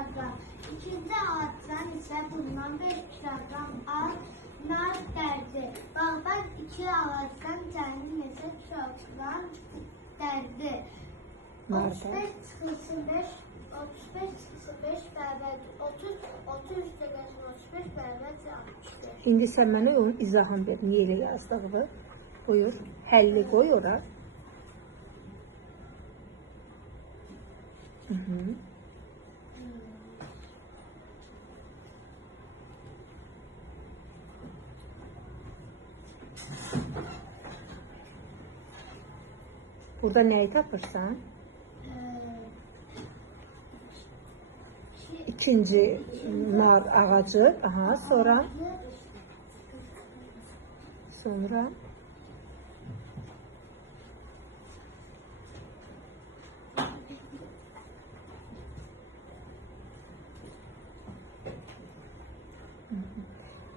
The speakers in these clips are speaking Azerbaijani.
kilogram. İkinci ağaçdan ise bundan 5 kilogram az nar dərdi. Bağban 2 ağaçdan cəmi ise kilogram dərdi. 35 çıxısı 5, 35 çıxısı 5 bərabər 30, 30 çıxısı 35 bərabər 65. İndi sən mənə onun izahını ver. Niyə elə yazdığını? Buyur. Həlli qoy ora. Hı -hı. Burada nəyi tapırsan? İkinci nar ağacı. Aha, sonra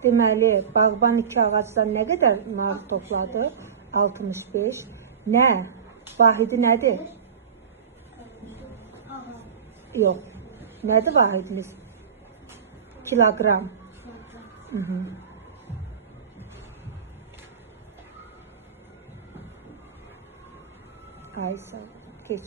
deməli, bağban 2 ağacdan nə qədər nar topladı? 65. Nə? Vahidi nədir? Yox. Nədir vahidiniz? Kilogram. Hı -hı. Ay sağ ol. Geç.